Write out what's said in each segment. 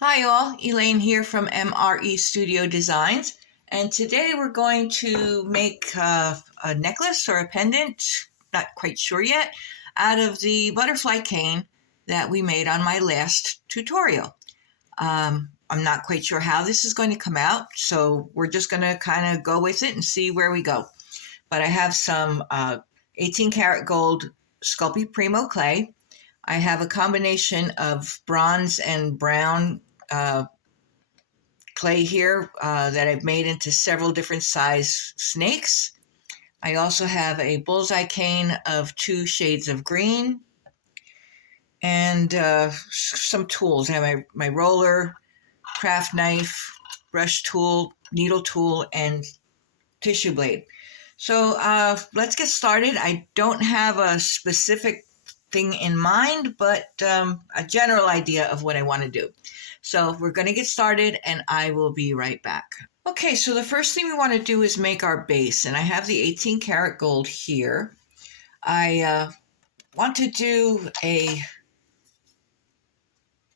Hi all, Elaine here from MRE Studio Designs, and today we're going to make a necklace or a pendant, not quite sure yet, out of the butterfly cane that we made on my last tutorial. I'm not quite sure how this is going to come out, so we're just going to kind of go with it and see where we go. But I have some 18 karat gold Sculpting Primo clay. I have a combination of bronze and brown clay here that I've made into several different size snakes. I also have a bullseye cane of 2 shades of green and some tools. I have my roller, craft knife, brush tool, needle tool, and tissue blade. So let's get started. I don't have a specific thing in mind, but a general idea of what I want to do. So we're going to get started and I will be right back. Okay, so the first thing we want to do is make our base, and I have the 18 karat gold here. I want to do a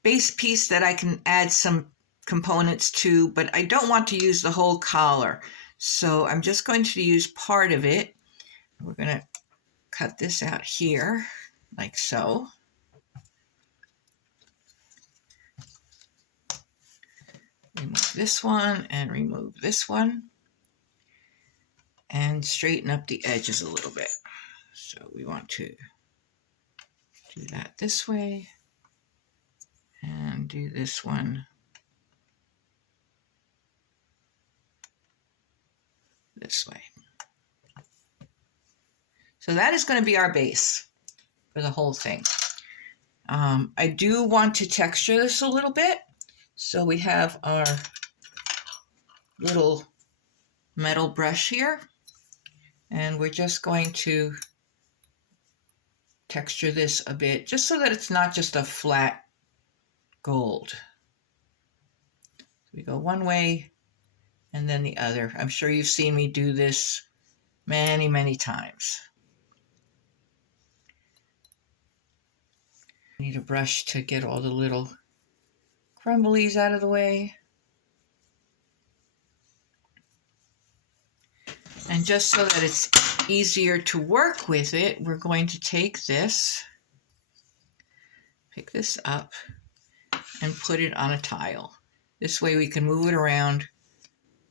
base piece that I can add some components to, but I don't want to use the whole collar. So I'm just going to use part of it. We're going to cut this out here, like so. Remove this one and remove this one. And straighten up the edges a little bit. So we want to do that this way. And do this one this way. So that is going to be our base for the whole thing. I do want to texture this a little bit. So we have our little metal brush here. And we're just going to texture this a bit, just so that it's not just a flat gold. So we go one way and then the other. I'm sure you've seen me do this many, many times. I need a brush to get all the little crumblies out of the way. And just so that it's easier to work with it, we're going to take this, pick this up, and put it on a tile. This way we can move it around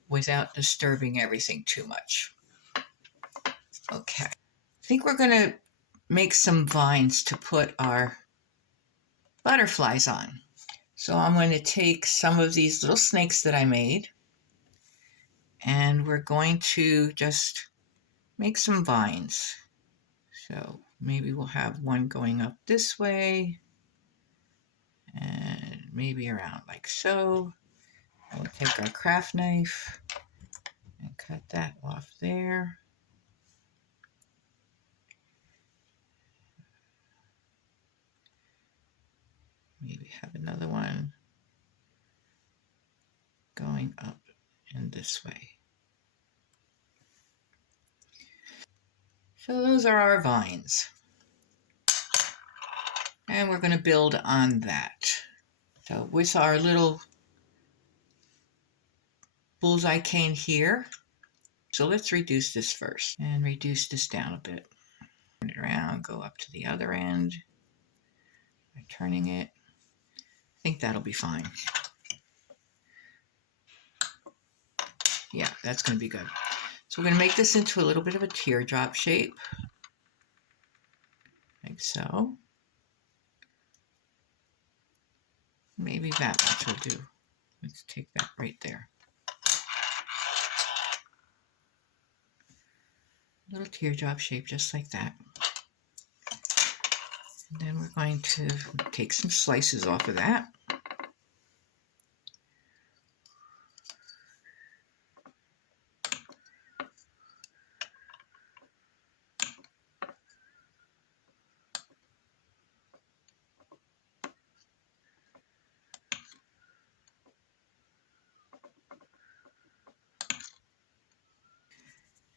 without disturbing everything too much. Okay. I think we're going to make some vines to put our butterflies on. So I'm going to take some of these little snakes that I made, and we're going to just make some vines. So maybe we'll have one going up this way and maybe around like so. We'll take our craft knife and cut that off there. Maybe have another one going up in this way. So those are our vines. And we're going to build on that. So with our little bullseye cane here, so let's reduce this first and reduce this down a bit. Turn it around, go up to the other end by turning it. I think that'll be fine. Yeah, that's going to be good. So we're going to make this into a little bit of a teardrop shape, like so. Maybe that much will do. Let's take that right there. Little teardrop shape, just like that. And then we're going to take some slices off of that.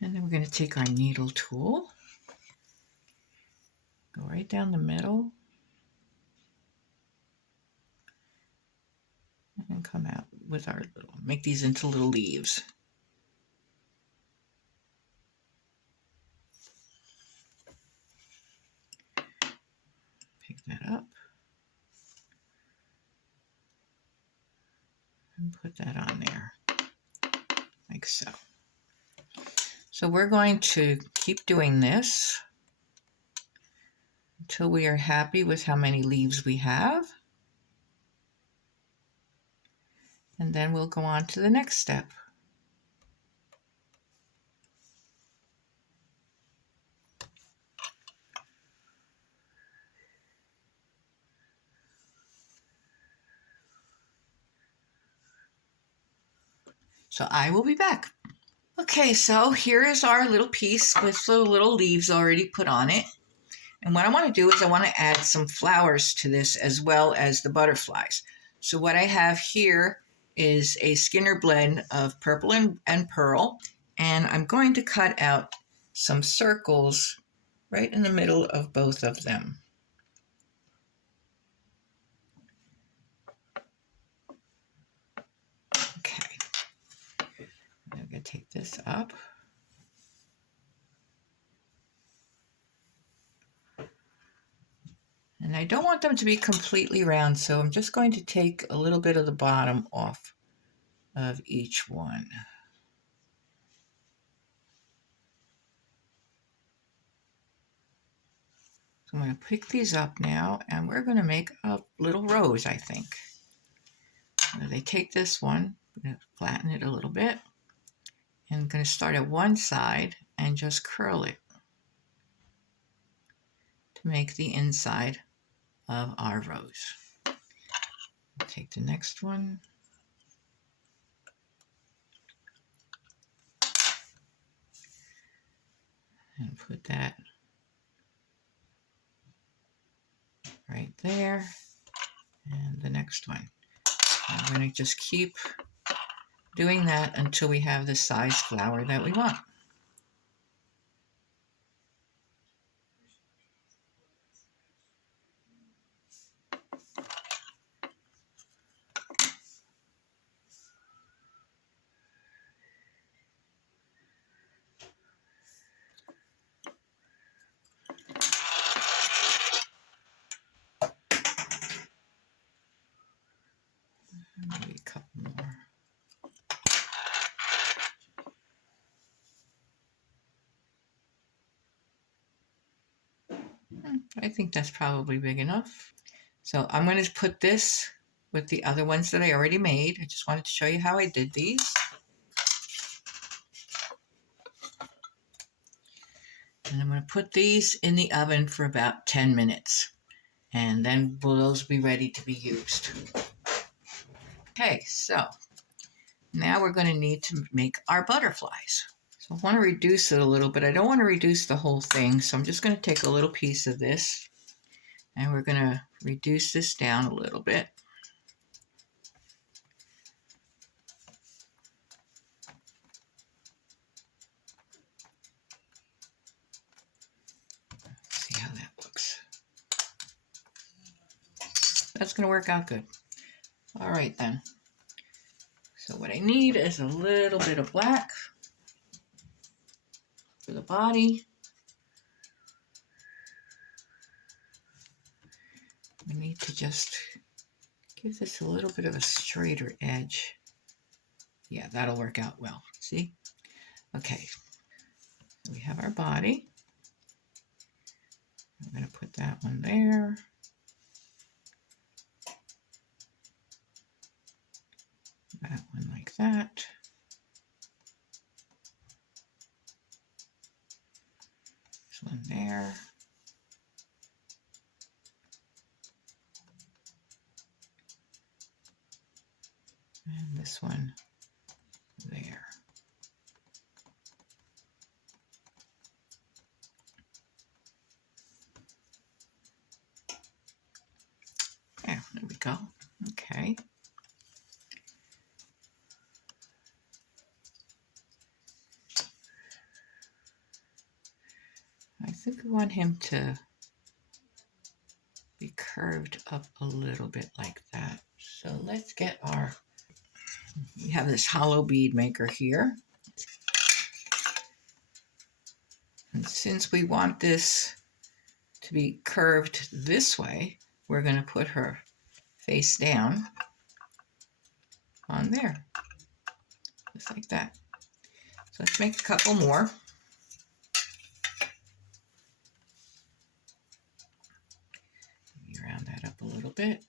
And then we're going to take our needle tool, go right down the middle, come out with our little, make these into little leaves. Pick that up and put that on there, like so. So we're going to keep doing this until we are happy with how many leaves we have. And then we'll go on to the next step. So I will be back. Okay, so here is our little piece with the little leaves already put on it. And what I want to do is I want to add some flowers to this as well as the butterflies. So what I have here is a Skinner blend of purple and pearl. And I'm going to cut out some circles right in the middle of both of them. Okay. I'm going to take this up. And I don't want them to be completely round, so I'm just going to take a little bit of the bottom off of each one. So I'm going to pick these up now, and we're going to make a little rose, I think. So they take this one, I'm going to flatten it a little bit, and I'm going to start at one side and just curl it to make the inside of our rose. Take the next one. And put that right there. And the next one. I'm going to just keep doing that until we have the size flower that we want. Maybe a couple more. I think that's probably big enough. So I'm going to put this with the other ones that I already made. I just wanted to show you how I did these. And I'm going to put these in the oven for about 10 minutes. And then will those be ready to be used. Okay, so now we're going to need to make our butterflies. So I want to reduce it a little, but I don't want to reduce the whole thing. So I'm just going to take a little piece of this and we're going to reduce this down a little bit. See how that looks. That's going to work out good. All right then. So what I need is a little bit of black for the body. We need to just give this a little bit of a straighter edge. Yeah, that'll work out well. See? Okay. So we have our body. I'm going to put that one there. That one like that. This one there. And this one there. Yeah, there we go. Okay. I think we want him to be curved up a little bit like that. So let's get our We have this hollow bead maker here. And since we want this to be curved this way, we're going to put her face down on there, just like that. So let's make a couple more. Let me round that up a little bit.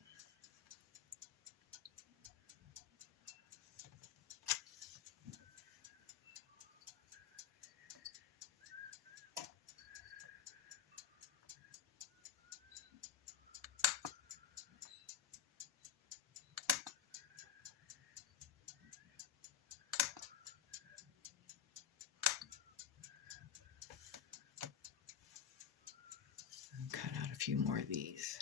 Cut out a few more of these.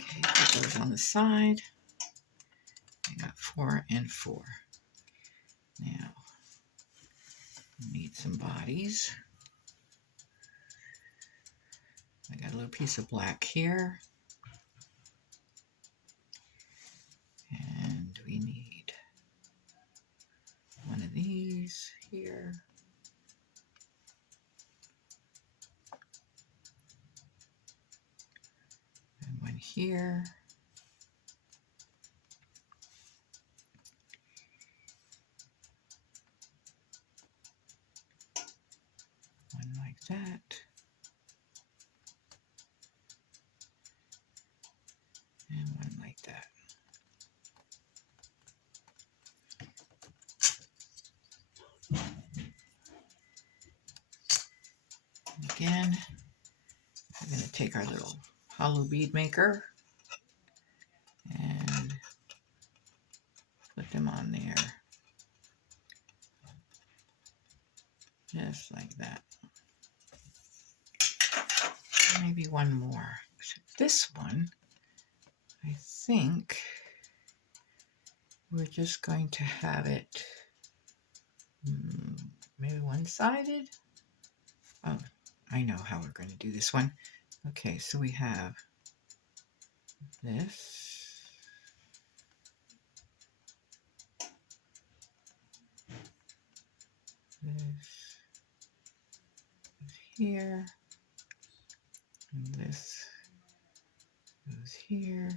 Okay, put those on the side. I got 4 and 4. Now, we need some bodies. I got a little piece of black here. And we need one of these here. And one here. One like that. And one like that. And again, we're going to take our little hollow bead maker and put them on there. Just like that. Maybe one more. This one, I think we're just going to have it maybe one-sided. Oh, I know how we're going to do this one. Okay, so we have this. This is here. And this goes here.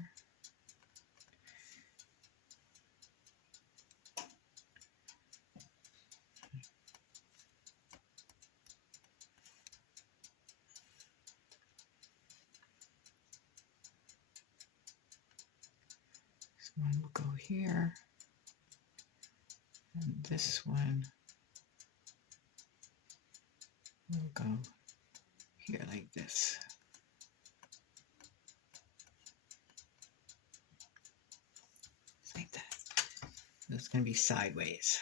This one will go here. And this one will go here like this. Like that. It's going to be sideways.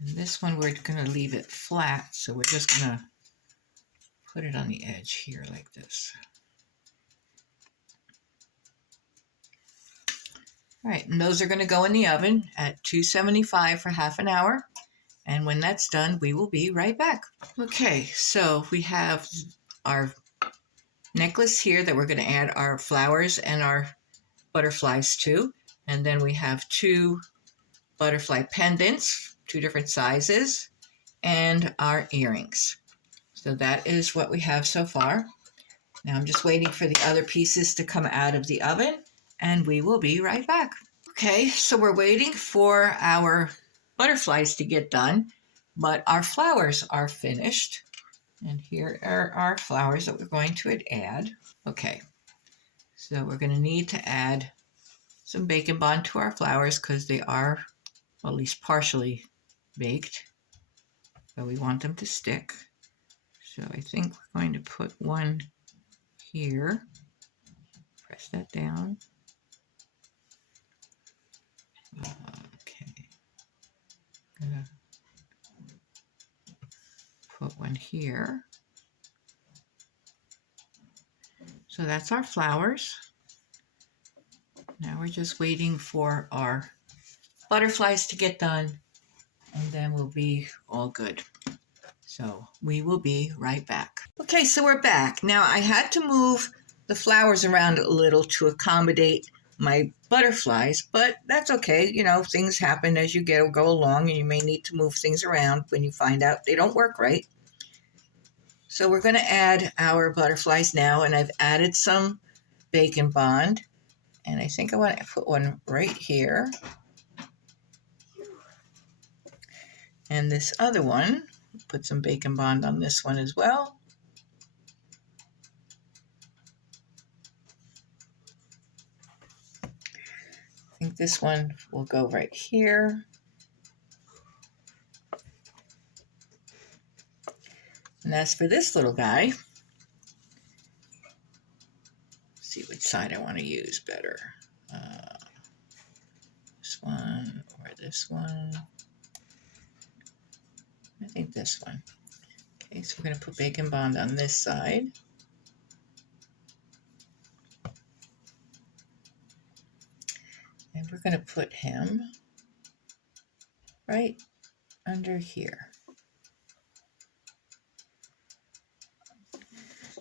And this one we're going to leave it flat, so we're just going to put it on the edge here like this. All right, and those are going to go in the oven at 275 for half an hour. And when that's done, we will be right back. Okay, so we have our necklace here that we're going to add our flowers and our butterflies to. And then we have 2 butterfly pendants, 2 different sizes, and our earrings. So that is what we have so far. Now I'm just waiting for the other pieces to come out of the oven, and we will be right back. Okay, so we're waiting for our butterflies to get done, but our flowers are finished. And here are our flowers that we're going to add. Okay, so we're going to need to add some Bacon Bond to our flowers because they are, well, at least partially baked. So we want them to stick. So I think we're going to put one here. Press that down. Okay. I'm gonna put one here. So that's our flowers. Now we're just waiting for our butterflies to get done, and then we'll be all good. So we will be right back. Okay, so we're back. Now I had to move the flowers around a little to accommodate my butterflies, but that's okay. You know, things happen as you go along, and you may need to move things around when you find out they don't work right. So we're going to add our butterflies now, and I've added some Bacon Bond, and I think I want to put one right here. And this other one, put some Bacon Bond on this one as well. I think this one will go right here. And as for this little guy, let's see which side I want to use better. This one or this one. I think this one. Okay, so we're going to put Bacon Bond on this side. And we're going to put him right under here.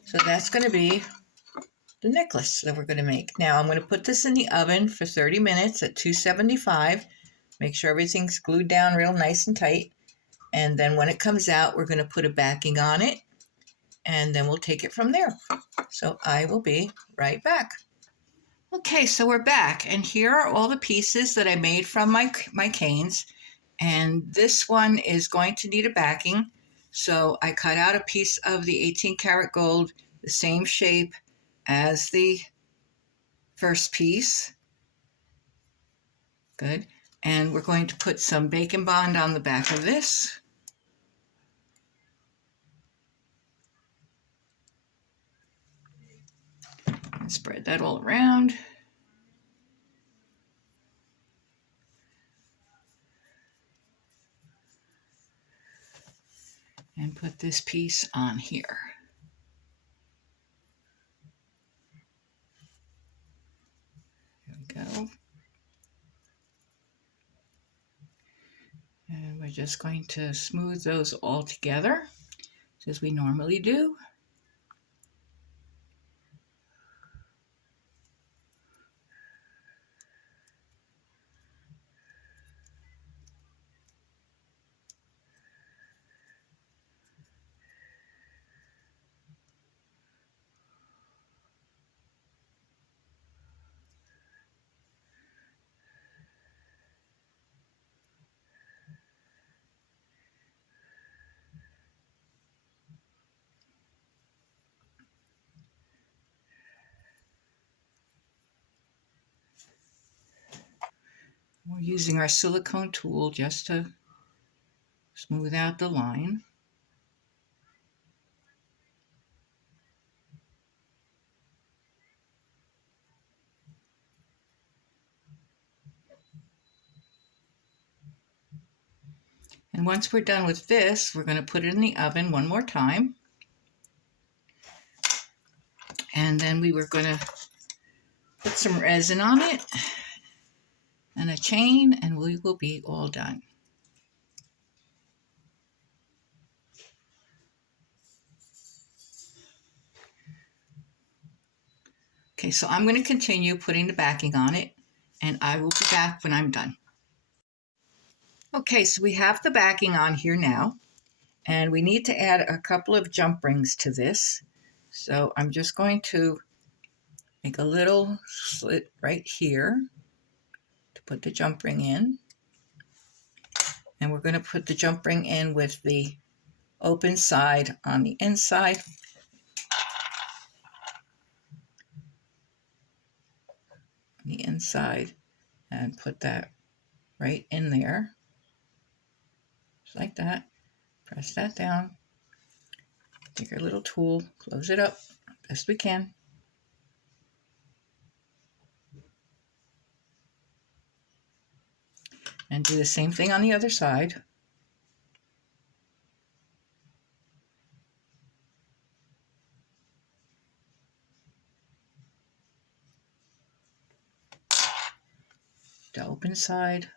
So that's going to be the necklace that we're going to make. Now I'm going to put this in the oven for 30 minutes at 275. Make sure everything's glued down real nice and tight. And then when it comes out, we're going to put a backing on it, and then we'll take it from there. So I will be right back. Okay, so we're back, and here are all the pieces that I made from my canes. And this one is going to need a backing. So I cut out a piece of the 18 karat gold, the same shape as the first piece. Good. And we're going to put some Bacon Bond on the back of this. And spread that all around. And put this piece on here. There we go. And we're just going to smooth those all together, as we normally do. We're using our silicone tool just to smooth out the line. And once we're done with this, we're going to put it in the oven one more time. And then we were going to put some resin on it and a chain, and we will be all done. Okay, so I'm going to continue putting the backing on it, and I will be back when I'm done. Okay, so we have the backing on here now, and we need to add a couple of jump rings to this. So I'm just going to make a little slit right here to put the jump ring in. And we're going to put the jump ring in with the open side on the inside. The inside, and put that right in there. Just like that. Press that down. Take our little tool, close it up best we can. And do the same thing on the other side. the open side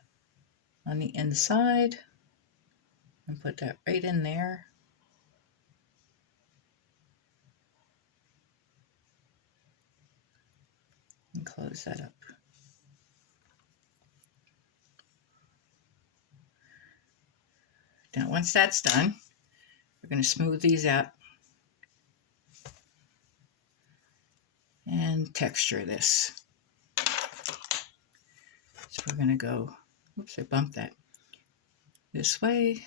on the inside and put that right in there. And close that up. Now once that's done, we're going to smooth these out and texture this. So we're going to go, oops, I bumped that, this way.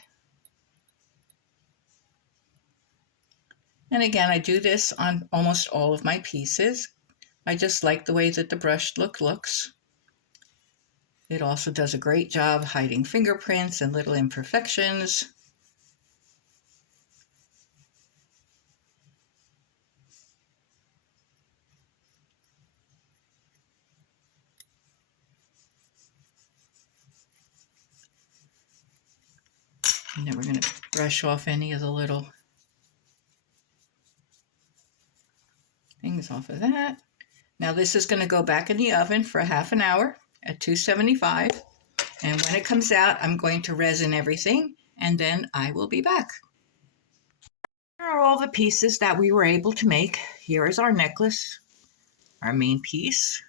And again, I do this on almost all of my pieces. I just like the way that the brush look looks. It also does a great job hiding fingerprints and little imperfections. And then we're going to brush off any of the little things off of that. Now this is going to go back in the oven for half an hour at 275. And when it comes out, I'm going to resin everything, and then I will be back. Here are all the pieces that we were able to make. Here is our necklace, our main piece.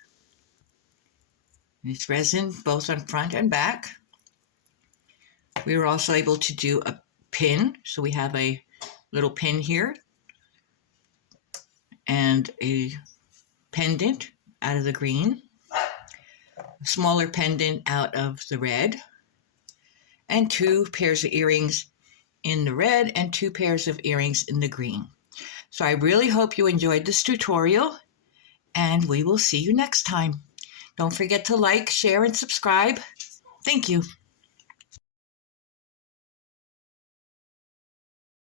It's resin both on front and back. We were also able to do a pin, so we have a little pin here and a pendant out of the green, a smaller pendant out of the red, and 2 pairs of earrings in the red and 2 pairs of earrings in the green. So I really hope you enjoyed this tutorial, and we will see you next time. Don't forget to like, share, and subscribe. Thank you.